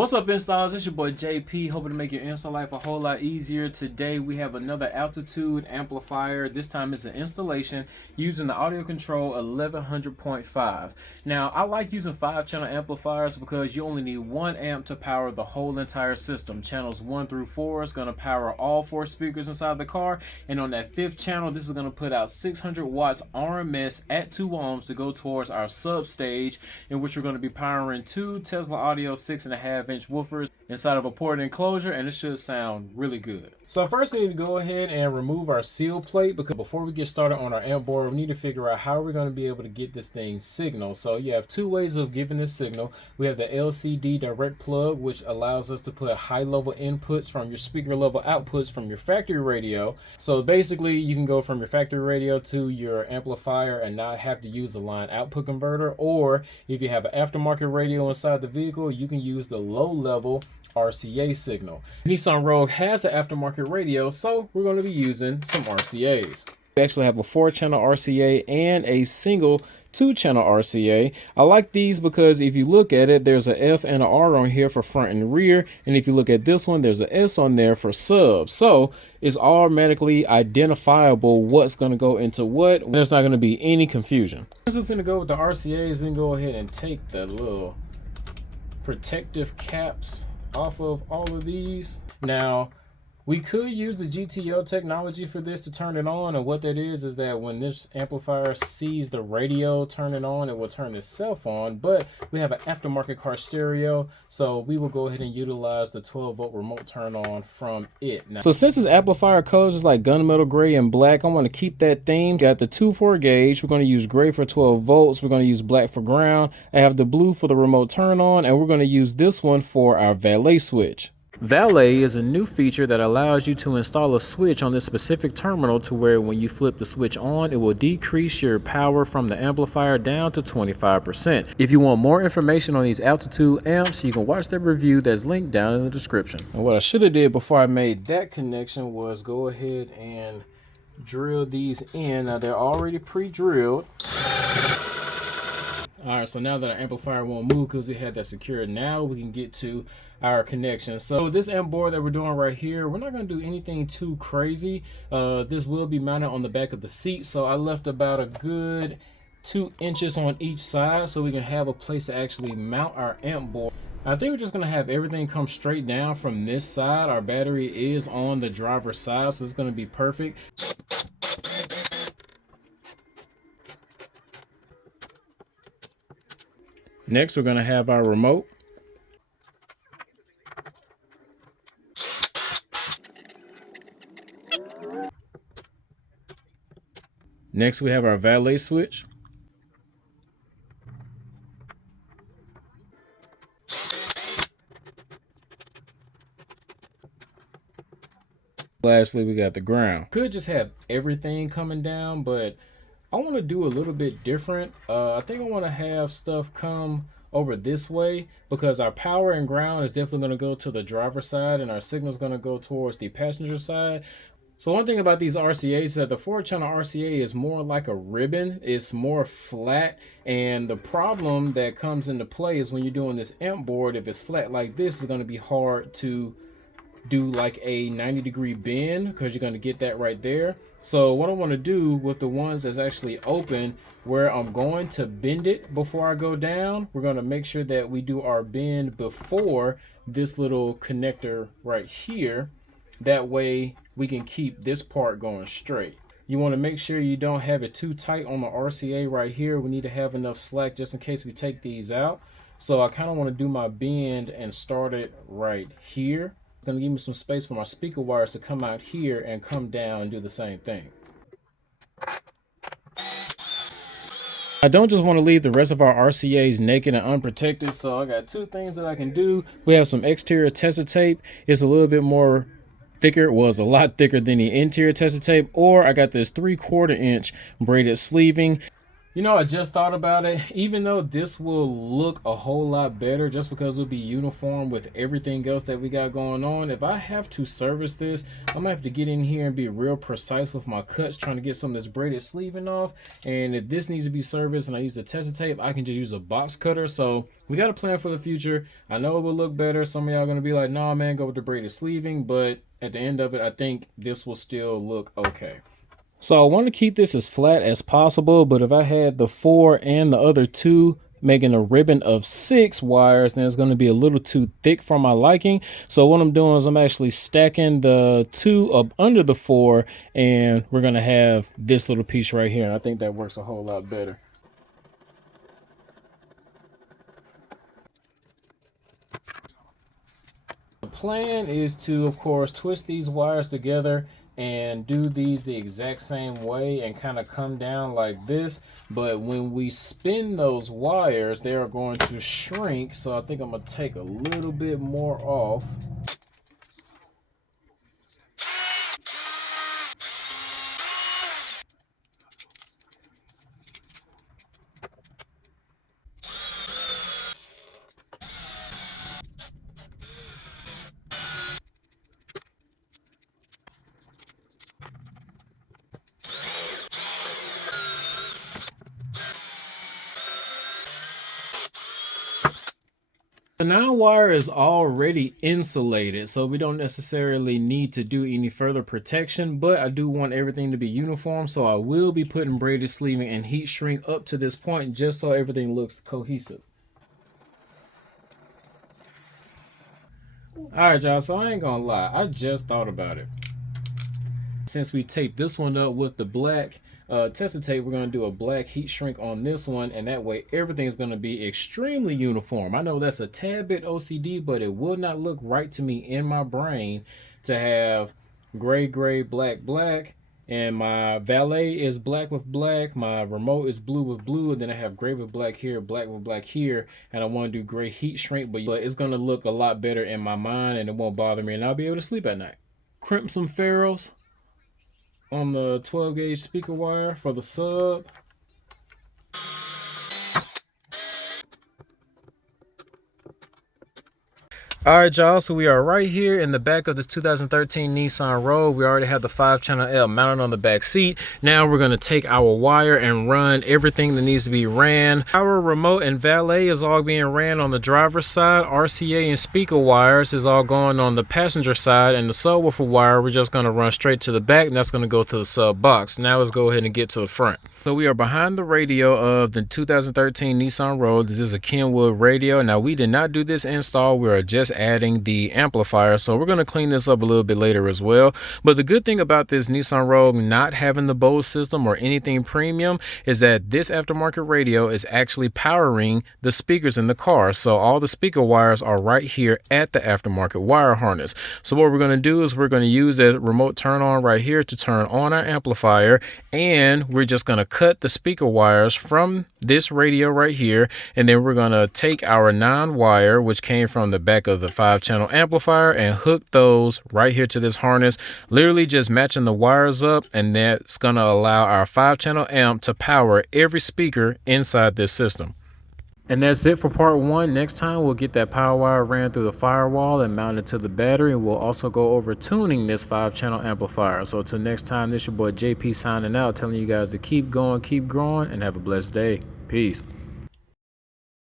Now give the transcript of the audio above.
What's up, installers? It's your boy JP, hoping to make your install life a whole lot easier. Today we have another altitude amplifier. This time it's an installation using the audio control 1100.5. Now I like using 5-channel amplifiers because you only need 1 amp to power the whole entire system. Channels 1 through 4 is going to power all 4 speakers inside the car, and on that 5th channel this is going to put out 600 watts RMS at 2 ohms to go towards our sub stage, in which we're going to be powering 2 Tesla Audio 6.5-inch woofers inside of a ported enclosure, and it should sound really good. So first we need to go ahead and remove our seal plate, because before we get started on our amp board we need to figure out how we're going to be able to get this thing signal. So you have 2 ways of giving this signal. We have the LCD direct plug, which allows us to put high level inputs from your speaker level outputs from your factory radio. So basically you can go from your factory radio to your amplifier and not have to use the line output converter, or if you have an aftermarket radio inside the vehicle you can use the low level RCA signal. Nissan Rogue has an aftermarket radio, so we're going to be using some RCAs. We actually have a 4-channel RCA and a single 2-channel RCA. I like these because if you look at it, there's a F and an R on here for front and rear, and if you look at this one, there's a S on there for sub. So it's automatically identifiable what's going to go into what. There's not going to be any confusion. As we're going to go with the RCAs, we can go ahead and take the little protective caps off of all of these. Now we could use the GTO technology for this to turn it on, and what that is that when this amplifier sees the radio turn it on, it will turn itself on. But we have an aftermarket car stereo, so we will go ahead and utilize the 12-volt remote turn on from it. Now, so since this amplifier colors is like gunmetal gray and black, I want to keep that theme. Got the 2.4 gauge. We're going to use gray for 12 volts. We're going to use black for ground. I have the blue for the remote turn on, and we're going to use this one for our valet switch. Valet is a new feature that allows you to install a switch on this specific terminal to where when you flip the switch on, it will decrease your power from the amplifier down to 25%. If you want more information on these altitude amps, you can watch that review that's linked down in the description. And what I should have did before I made that connection was go ahead and drill these in. Now they're already pre-drilled. All right, so now that our amplifier won't move because we had that secured, now we can get to our connection. So this amp board that we're doing right here, we're not going to do anything too crazy. This will be mounted on the back of the seat, so I left about a good 2 inches on each side so we can have a place to actually mount our amp board. I think we're just going to have everything come straight down from this side. Our battery is on the driver's side, so it's going to be perfect. Next, we're going to have our remote. Next, we have our valet switch. Lastly, we got the ground. Could just have everything coming down, but I want to do a little bit different. I think I want to have stuff come over this way because our power and ground is definitely going to go to the driver's side and our signal is going to go towards the passenger side. So one thing about these RCAs is that the 4-channel RCA is more like a ribbon. It's more flat, and the problem that comes into play is when you're doing this amp board, if it's flat like this, it's going to be hard to do like a 90-degree bend because you're going to get that right there. So what I want to do with the ones that's actually open, where I'm going to bend it before I go down, we're going to make sure that we do our bend before this little connector right here. That way we can keep this part going straight. You want to make sure you don't have it too tight on the RCA right here. We need to have enough slack just in case we take these out. So I kind of want to do my bend and start it right here. It's going to give me some space for my speaker wires to come out here and come down and do the same thing. I don't just want to leave the rest of our RCAs naked and unprotected, so I got 2 things that I can do. We have some exterior tester tape. It's a little bit more thicker, was a lot thicker than the interior tester tape, or I got this 3/4 inch braided sleeving. You know, I just thought about it. Even though this will look a whole lot better just because it'll be uniform with everything else that we got going on, if I have to service this, I'm gonna have to get in here and be real precise with my cuts, trying to get some of this braided sleeving off. And if this needs to be serviced and I use a tester tape, I can just use a box cutter. So we got a plan for the future. I know it will look better. Some of y'all are gonna be like, nah, man, go with the braided sleeving. But at the end of it, I think this will still look okay. So I want to keep this as flat as possible, but if I had the 4 and the other 2 making a ribbon of 6 wires, then it's going to be a little too thick for my liking. So what I'm doing is I'm actually stacking the 2 up under the 4, and we're going to have this little piece right here. And I think that works a whole lot better. The plan is to, of course, twist these wires together and do these the exact same way and kind of come down like this. But when we spin those wires, they are going to shrink. So I think I'm going to take a little bit more off. The 9 wire is already insulated, so we don't necessarily need to do any further protection, but I do want everything to be uniform, so I will be putting braided sleeving and heat shrink up to this point just so everything looks cohesive. Alright y'all, so I ain't gonna lie, I just thought about it. Since we taped this one up with the black tester tape, we're going to do a black heat shrink on this one, and that way everything is going to be extremely uniform. I know that's a tad bit OCD, but it will not look right to me in my brain to have gray, gray, black, black, and my valet is black with black, my remote is blue with blue, and then I have gray with black here, black with black here, and I want to do gray heat shrink, but it's going to look a lot better in my mind, and it won't bother me, and I'll be able to sleep at night. Crimp some ferrules on the 12 gauge speaker wire for the sub. All right, y'all, so we are right here in the back of this 2013 Nissan Rogue. We already have the 5-channel L mounted on the back seat. Now we're going to take our wire and run everything that needs to be ran. Our remote and valet is all being ran on the driver's side. RCA and speaker wires is all going on the passenger side, and the subwoofer wire we're just going to run straight to the back, and that's going to go to the sub box. Now let's go ahead and get to the front. So we are behind the radio of the 2013 Nissan Rogue. This is a Kenwood radio. Now we did not do this install. We are just adding the amplifier. So we're going to clean this up a little bit later as well. But the good thing about this Nissan Rogue not having the Bose system or anything premium is that this aftermarket radio is actually powering the speakers in the car. So all the speaker wires are right here at the aftermarket wire harness. So what we're going to do is we're going to use a remote turn on right here to turn on our amplifier, and we're just going to cut the speaker wires from this radio right here, and then we're going to take our 9 wire which came from the back of the 5-channel amplifier and hook those right here to this harness, literally just matching the wires up, and that's going to allow our 5-channel amp to power every speaker inside this system. And that's it for part 1. Next time we'll get that power wire ran through the firewall and mounted to the battery. We'll also go over tuning this 5-channel amplifier. So until next time, this your boy JP signing out, telling you guys to keep going, keep growing, and have a blessed day. Peace.